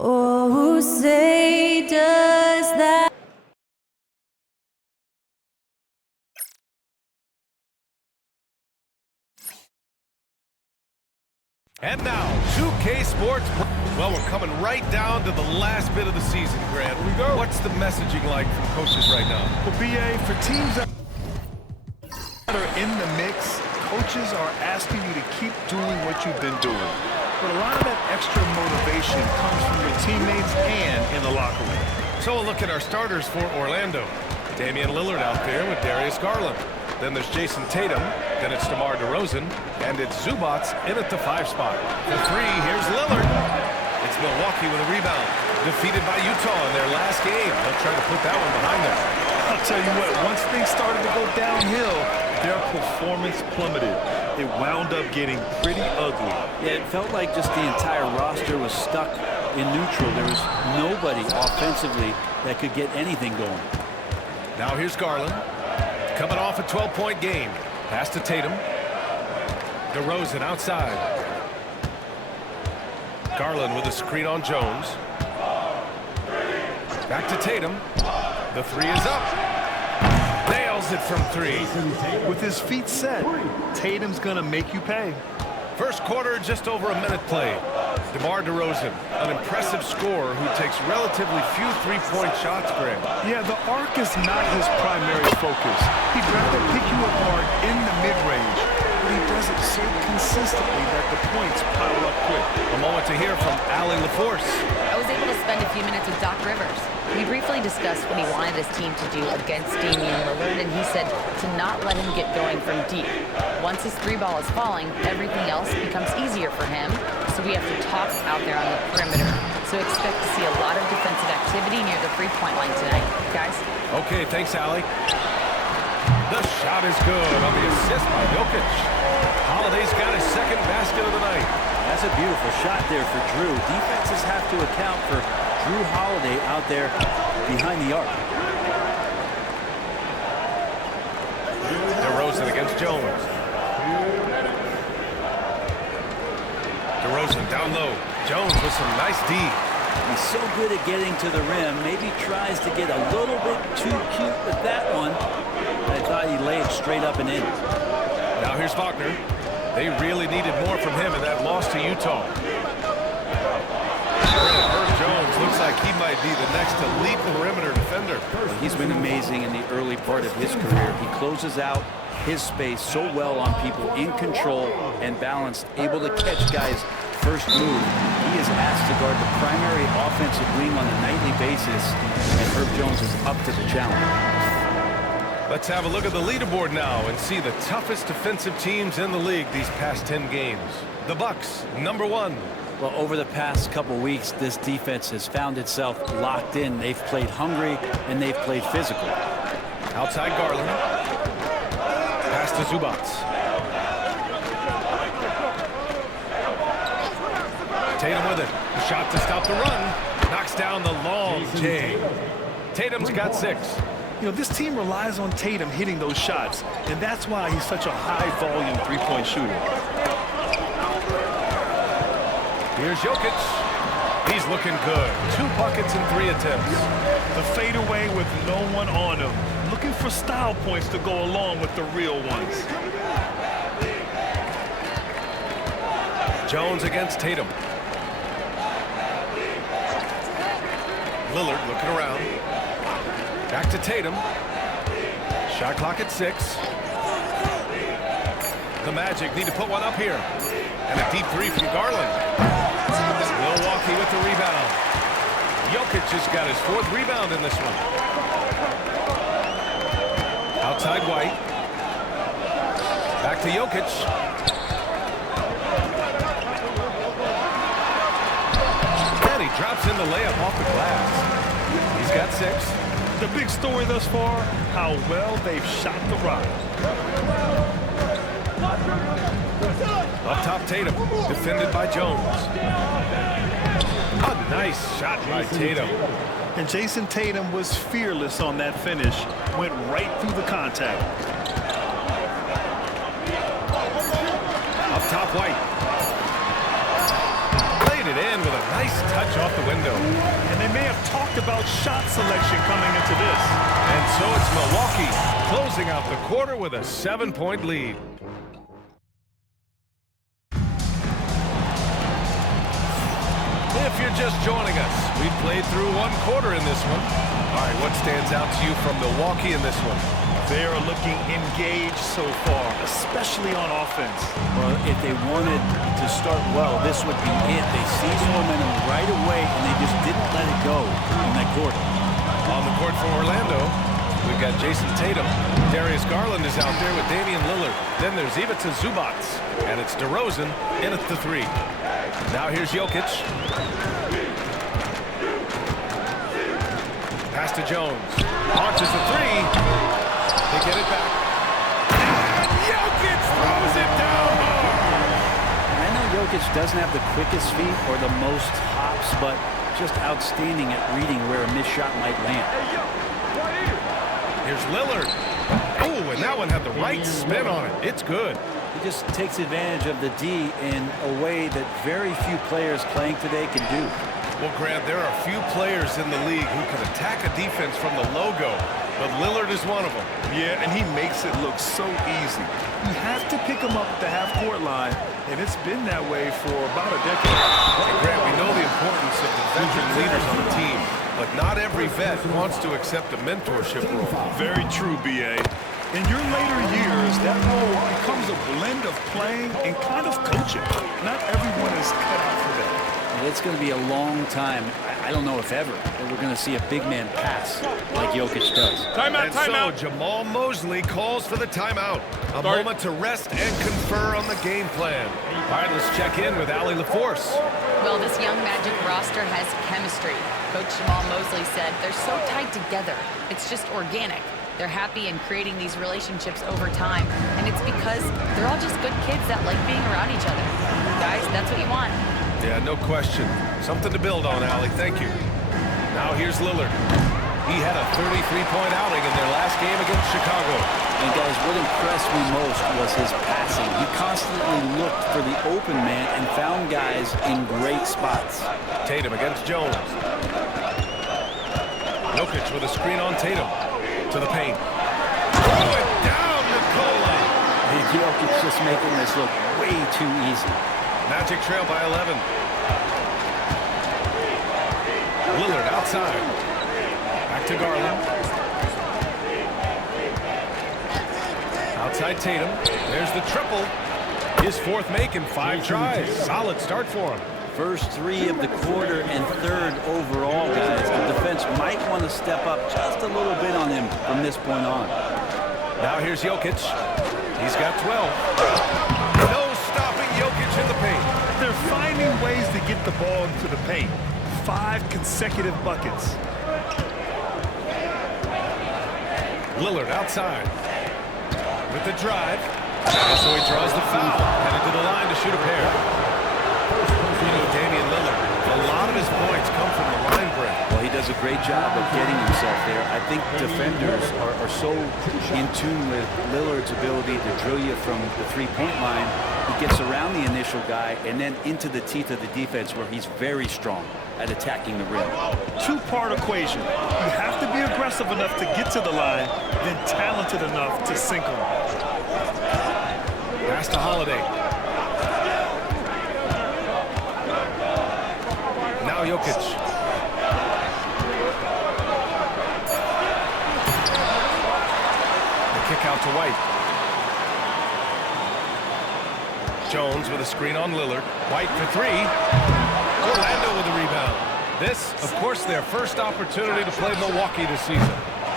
Oh, who say does that? And now, 2K Sports. Well, we're coming right down to the last bit of the season, Grant. Here we go. What's the messaging like from coaches right now? Well, BA, for teams that are in the mix, coaches are asking you to keep doing what you've been doing. But a lot of that extra motivation comes from your teammates and in the locker room. So a look at our starters for Orlando. Damian Lillard out there with Darius Garland. Then there's Jason Tatum. Then it's DeMar DeRozan. And it's Zubats in at the 5 spot. For 3, here's Lillard. It's Milwaukee with a rebound. Defeated by Utah in their last game. They'll try to put that one behind them. I'll tell you what, once things started to go downhill, their performance plummeted. It wound up getting pretty ugly. Yeah, it felt like just the entire roster was stuck in neutral. There was nobody offensively that could get anything going. Now here's Garland. Coming off a 12-point game. Pass to Tatum. DeRozan outside. Garland with a screen on Jones. Back to Tatum. The 3 is up. Nails it from 3. With his feet set, Tatum's going to make you pay. First quarter, just over a minute played. DeMar DeRozan, an impressive scorer who takes relatively few three-point shots, Greg. Yeah, the arc is not his primary focus. He'd rather pick you apart in the mid-range, but he does it so consistently that the points pile up quick. A moment to hear from Allie LaForce. I was able to spend a few minutes with Doc Rivers. We briefly discussed what he wanted his team to do against Damian Lillard, and he said to not let him get going from deep. Once his 3-ball is falling, everything else becomes easier for him, so we have to talk out there on the perimeter. So expect to see a lot of defensive activity near the 3-point line tonight, guys. Okay, thanks, Allie. The shot is good on the assist by Jokic. Holiday's got his second basket of the night. That's a beautiful shot there for Drew. Defenses have to account for Drew Holiday out there behind the arc. DeRozan against Jones. DeRozan down low. Jones with some nice D. He's so good at getting to the rim. Maybe tries to get a little bit too cute with that one. I thought he laid it straight up and in. Now here's Wagner. They really needed more from him in that loss to Utah. Herb Jones looks like he might be the next elite perimeter defender. He's been amazing in the early part of his career. He closes out his space so well on people, in control and balanced, able to catch guys' first move. He is asked to guard the primary offensive wing on a nightly basis, and Herb Jones is up to the challenge. Let's have a look at the leaderboard now and see the toughest defensive teams in the league these past 10 games. The Bucks, number 1. Well, over the past couple weeks, this defense has found itself locked in. They've played hungry and they've played physical. Outside Garland. Pass to Zubats. Tatum with it. A shot to stop the run. Knocks down the long J. Tatum's got 6. You know, this team relies on Tatum hitting those shots, and that's why he's such a high-volume three-point shooter. Here's Jokic. He's looking good. 2 buckets and 3 attempts. The fadeaway with no one on him. Looking for style points to go along with the real ones. Jones against Tatum. Lillard looking around. Back to Tatum. Shot clock at 6. The Magic need to put one up here. And a deep 3 from Garland. Milwaukee with the rebound. Jokic has got his 4th rebound in this one. Outside White. Back to Jokic. And he drops in the layup off the glass. He's got 6. The big story thus far, how well they've shot the rock. Up top Tatum, defended by Jones. A nice shot by Tatum. And Jason Tatum was fearless on that finish. Went right through the contact. Up top White. Laid it in with a nice touch off the window. And they may have talked about shot selection coming into this. And so it's Milwaukee closing out the quarter with a 7-point lead. If you're just joining us, we've played through one quarter in this one. All right, what stands out to you from Milwaukee in this one? They are looking engaged so far, especially on offense. Well, if they wanted to start well, this would be it. They seized momentum right away, and they just didn't let it go in that quarter. On the court for Orlando, we've got Jason Tatum. Darius Garland is out there with Damian Lillard. Then there's Ivica Zubac, and it's DeRozan in at the 3. Now here's Jokic. Pass to Jones. Launches the 3. They get it back. And Jokic throws it down hard. I know Jokic doesn't have the quickest feet or the most hops, but just outstanding at reading where a missed shot might land. Here's Lillard. Oh, and that one had the right spin on it. It's good. He just takes advantage of the D in a way that very few players playing today can do. Well, Grant, there are few players in the league who can attack a defense from the logo, but Lillard is one of them. Yeah, and he makes it look so easy. You have to pick him up at the half-court line, and it's been that way for about a decade. And Grant, we know the importance of the veteran leaders on the team, but not every vet wants to accept a mentorship role. Very true, B.A. In your later years, that role becomes a blend of playing and kind of coaching. Not everyone is cut out for that. It's going to be a long time, I don't know if ever, that we're going to see a big man pass like Jokic does. Timeout. So Jamal Mosley calls for the timeout. A moment to rest and confer on the game plan. All right, let's check in with Allie LaForce. Well, this young Magic roster has chemistry. Coach Jamal Mosley said they're so tight together. It's just organic. They're happy in creating these relationships over time, and it's because they're all just good kids that like being around each other. Guys, that's what you want. Yeah, no question. Something to build on, Allie. Thank you. Now here's Lillard. He had a 33-point outing in their last game against Chicago. And guys, what impressed me most was his passing. He constantly looked for the open man and found guys in great spots. Tatum against Jones. Jokic with a screen on Tatum. To the paint. Throw it down, Nikola. Jokic just making this look way too easy. Magic trail by 11. Lillard outside. Back to Garland. Outside Tatum. There's the triple. His fourth make in 5 tries. Solid start for him. First 3 of the quarter and 3rd overall, guys. The defense might want to step up just a little bit on him from this point on. Now here's Jokic. He's got 12. No stopping Jokic in the paint. They're finding ways to get the ball into the paint. 5 consecutive buckets. Lillard outside. With the drive. And so he draws the foul. Headed to the line to shoot a pair. You know, Damian Lillard, a lot of his points come from the line break. Well, he does a great job of getting himself there. I think defenders are so in tune with Lillard's ability to drill you from the three-point line. He gets around the initial guy and then into the teeth of the defense where he's very strong at attacking the rim. 2-part equation. You have to be aggressive enough to get to the line, then talented enough to sink them. Pass to Holiday. Now Jokic. The kick out to White. Jones with a screen on Lillard. White for 3. Orlando with a rebound. This, of course, their first opportunity to play Milwaukee this season.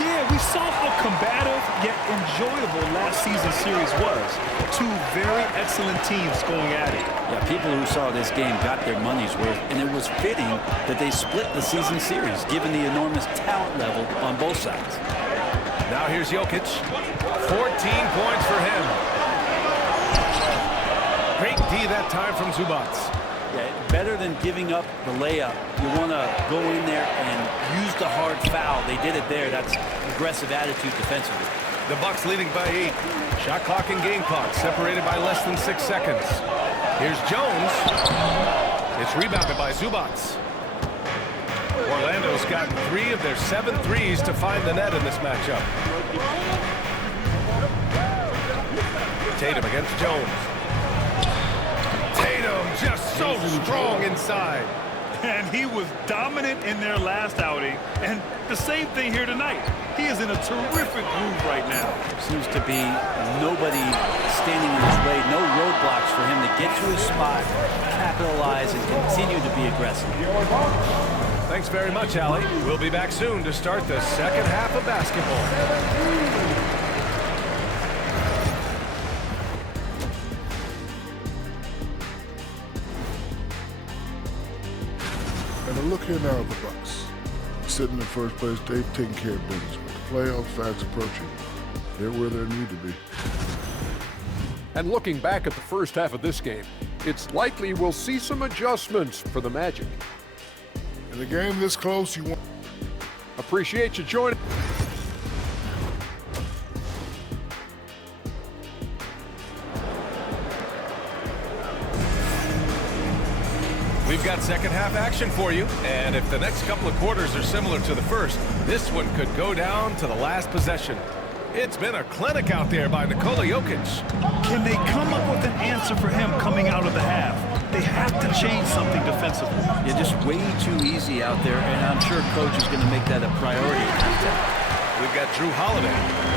Yeah, we saw how combative yet enjoyable last season's series was. 2 very excellent teams going at it. Yeah, people who saw this game got their money's worth, and it was fitting that they split the season series, given the enormous talent level on both sides. Now here's Jokic. 14 points for him. Great D that time from Zubac. Yeah, better than giving up the layup. You want to go in there and use the hard foul. They did it there. That's aggressive attitude defensively. The Bucks leading by 8. Shot clock and game clock separated by less than 6 seconds. Here's Jones. It's rebounded by Zubats. Orlando's gotten 3 of their 7 threes to find the net in this matchup. Tatum against Jones. Tatum just so strong inside. And he was dominant in their last outing. And the same thing here tonight. He is in a terrific groove right now. Seems to be nobody standing in his way, no roadblocks for him to get to his spot, capitalize, and continue to be aggressive. Thanks very much, Allie. We'll be back soon to start the second half of basketball. And look here now at the Bucks. Sitting in first place, they've taken care of business. With the playoffs fast approaching, they're where they need to be. And looking back at the first half of this game, it's likely we'll see some adjustments for the Magic. In a game this close, you want... Appreciate you joining. We've got second half action for you, and if the next couple of quarters are similar to the first, this one could go down to the last possession. It's been a clinic out there by Nikola Jokic. Can they come up with an answer for him coming out of the half? They have to change something defensively. Yeah, just way too easy out there, and I'm sure coach is going to make that a priority. We've got Drew Holiday,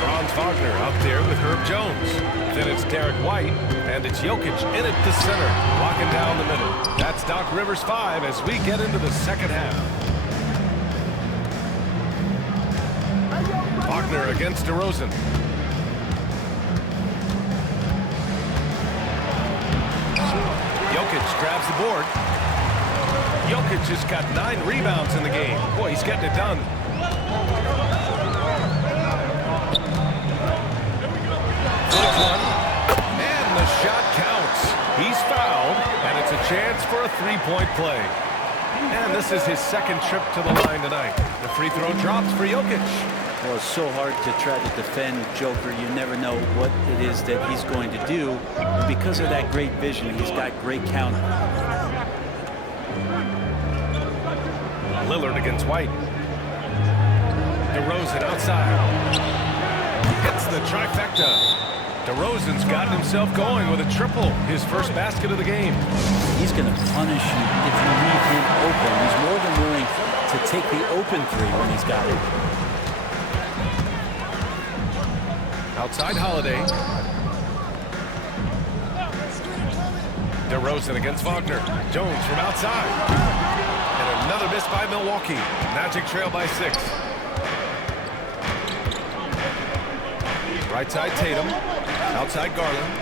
Franz Wagner out there with Herb Jones. Then it's Derek White, and it's Jokic in at the center, walking down the middle. That's Doc Rivers 5 as we get into the second half. Wagner against DeRozan. Jokic grabs the board. Jokic has got 9 rebounds in the game. Boy, he's getting it done. Flick one, and the shot counts. He's fouled, and it's a chance for a three-point play. And this is his second trip to the line tonight. The free throw drops for Jokic. Well, it's so hard to try to defend Joker. You never know what it is that he's going to do. And because of that great vision, he's got great counter. Lillard against White. DeRozan outside. Hits the trifecta. DeRozan's gotten himself going with a triple, his first basket of the game. He's going to punish you if you leave him open. He's more than willing to take the open three when he's got it. Outside Holiday. DeRozan against Wagner. Jones from outside. And another miss by Milwaukee. Magic trail by 6. Right side Tatum. Outside Garland.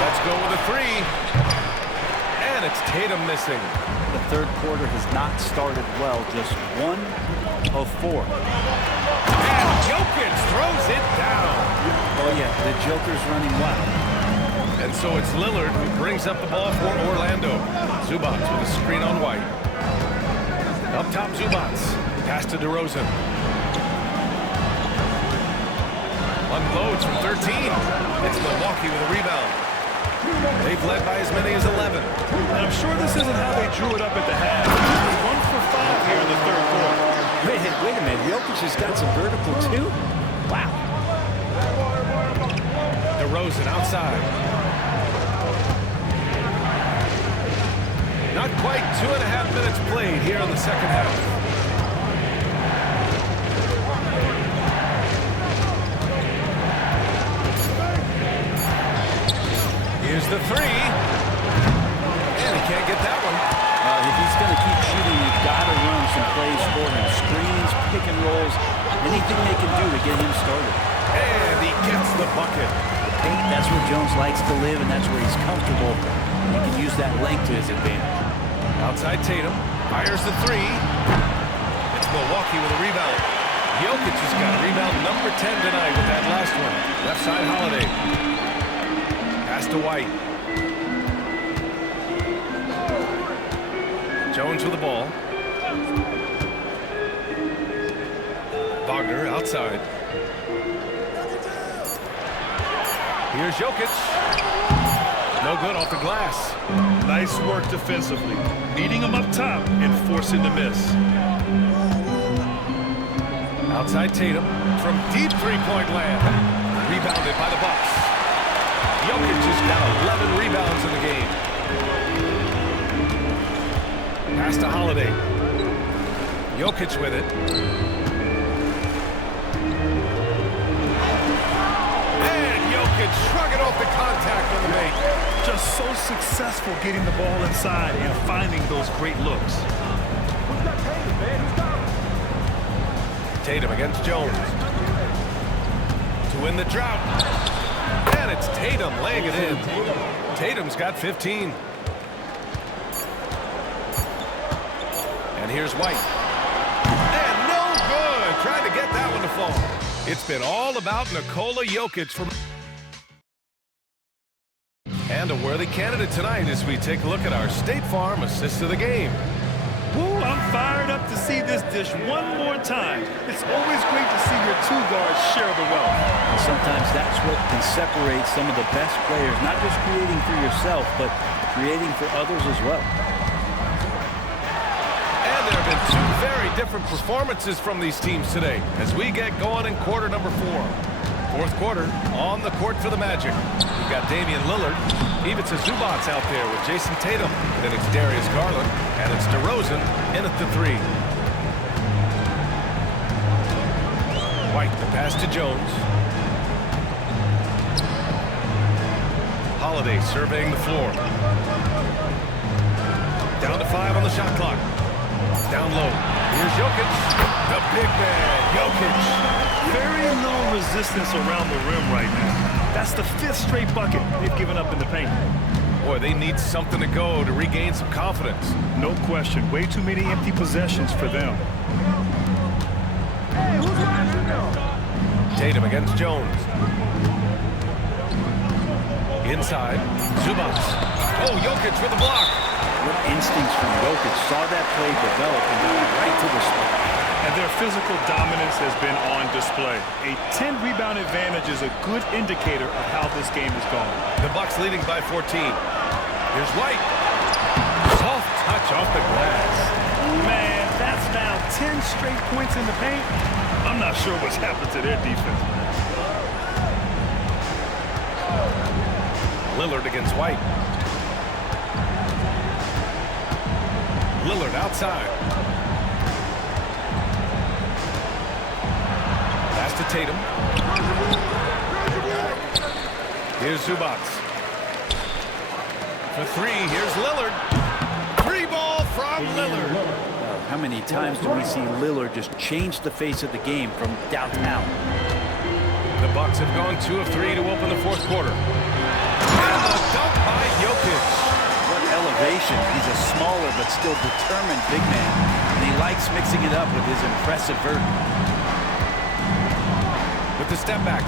Let's go with a 3. And it's Tatum missing. The third quarter has not started well. Just 1 of 4. And Jokic throws it down. Oh, yeah, the Joker's running wild. And so it's Lillard who brings up the ball for Orlando. Zubats with a screen on White. Up top, Zubats. Pass to DeRozan. Unloads from 13. It's Milwaukee with a rebound. They've led by as many as 11. And I'm sure this isn't how they drew it up at the half. 1 for 5 here in the third quarter. Wait a minute. Jokic has got some vertical, too? Wow. DeRozan outside. Not quite 2.5 minutes played here in the second half. Here's the 3. And he can't get that one. If he's going to keep shooting, you've got to run some plays for him. Screens, pick and rolls, anything they can do to get him started. And he gets the bucket. Paint, that's where Jones likes to live, and that's where he's comfortable. He can use that length to his advantage. Outside Tatum. Fires the 3. It's Milwaukee with a rebound. Jokic has got rebound number 10 tonight with that last one. Left side Holiday. Pass to White. Jones with the ball. Wagner outside. Here's Jokic. No good off the glass. Nice work defensively, beating him up top and forcing the miss. Outside Tatum from deep three-point land. Rebounded by the Bucks. Jokic has got 11 rebounds in the game. Pass to Holiday. Jokic with it. And Jokic shrugging off the contact on the make. Just so successful getting the ball inside and finding those great looks. Tatum against Jones. To win the drought. And it's Tatum laying it in. Tatum's got 15. And here's White. And no good. Trying to get that one to fall. It's been all about Nikola Jokic from... And a worthy candidate tonight as we take a look at our State Farm assist of the game. Woo, I'm fired up to see this dish one more time. It's always great to see your two guards share the wealth. And sometimes that's what can separate some of the best players, not just creating for yourself, but creating for others as well. And there have been two very different performances from these teams today as we get going in quarter number 4. Fourth quarter on the court for the Magic. We've got Damian Lillard. Ivica Zubac's out there with Jason Tatum. Then it's Darius Garland. And it's DeRozan in at the 3. White, the pass to Jones. Holiday surveying the floor. Down to 5 on the shot clock. Down low. Here's Jokic. The big man, Jokic. Very low resistance around the rim right now. That's the 5th straight bucket they've given up in the paint. Boy, they need something to go to regain some confidence. No question. Way too many empty possessions for them. Tatum against Jones. Inside. Zubac. Oh, Jokic with the block. What instincts from Jokic. Saw that play develop and got right to the spot. And their physical dominance has been on display. A 10-rebound advantage is a good indicator of how this game is going. The Bucks leading by 14. Here's White. Soft touch off the glass. Man, that's now 10 straight points in the paint. I'm not sure what's happened to their defense, man. Lillard against White. Lillard outside. Pass to Tatum. Here's Zubac. For 3, here's Lillard. 3 ball from Lillard. How many times do we see Lillard just change the face of the game from downtown? The Bucks have gone 2 of 3 to open the fourth quarter. And the dunk by Jokic. What elevation. He's a smaller but still determined big man. And he likes mixing it up with his impressive vert. With the step back.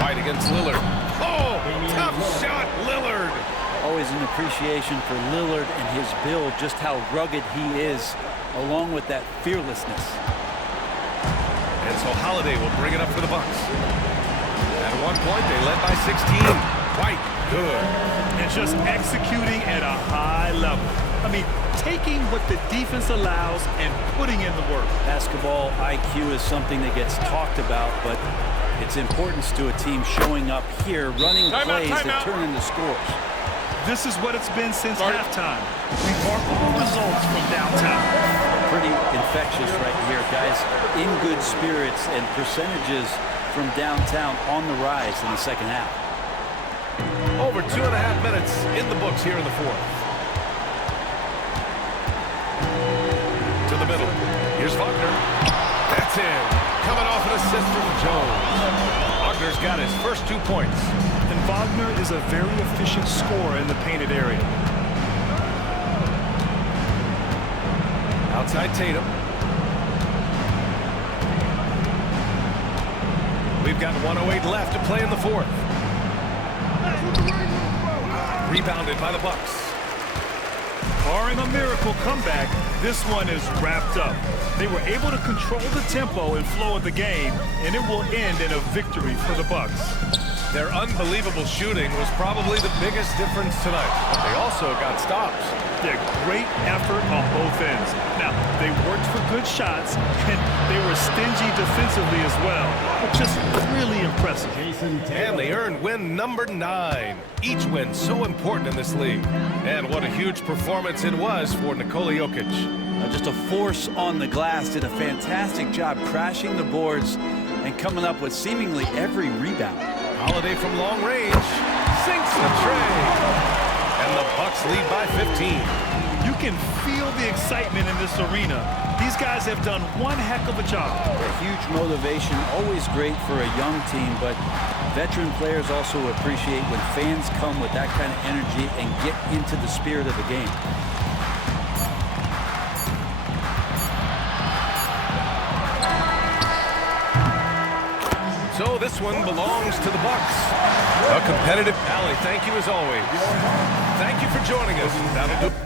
White against Lillard. Oh, tough shot, Lillard. Always an appreciation for Lillard and his build, just how rugged he is, along with that fearlessness. And so Holiday will bring it up for the Bucks. At one point, they led by 16. White, good. And just executing at a high level. I mean, taking what the defense allows and putting in the work. Basketball IQ is something that gets talked about, but its importance to a team showing up here, running plays that turn into scores. This is what it's been since halftime. Remarkable results from downtown. Pretty infectious right here, guys. In good spirits and percentages from downtown on the rise in the second half. Over 2.5 minutes in the books here in the fourth. To the middle. Here's Wagner. That's in. Coming off an assist from Jones. Wagner's got his first 2 points. And Wagner is a very efficient scorer in the painted area. Outside Tatum. We've got 1:08 left to play in the fourth. Rebounded by the Bucks. Barring a miracle comeback, this one is wrapped up. They were able to control the tempo and flow of the game, and it will end in a victory for the Bucks. Their unbelievable shooting was probably the biggest difference tonight. They also got stops. Yeah, great effort on both ends. Now, they worked for good shots, and they were stingy defensively as well. Just really impressive. And they earned win number 9. Each win so important in this league. And what a huge performance it was for Nikola Jokic. Just a force on the glass, did a fantastic job crashing the boards and coming up with seemingly every rebound. Holiday from long range sinks the tray. And the Bucks lead by 15. You can feel the excitement in this arena. These guys have done one heck of a job. A huge motivation, always great for a young team, but veteran players also appreciate when fans come with that kind of energy and get into the spirit of the game. So this one belongs to the Bucks. A competitive rally. Thank you as always. Thank you for joining us. That'll do.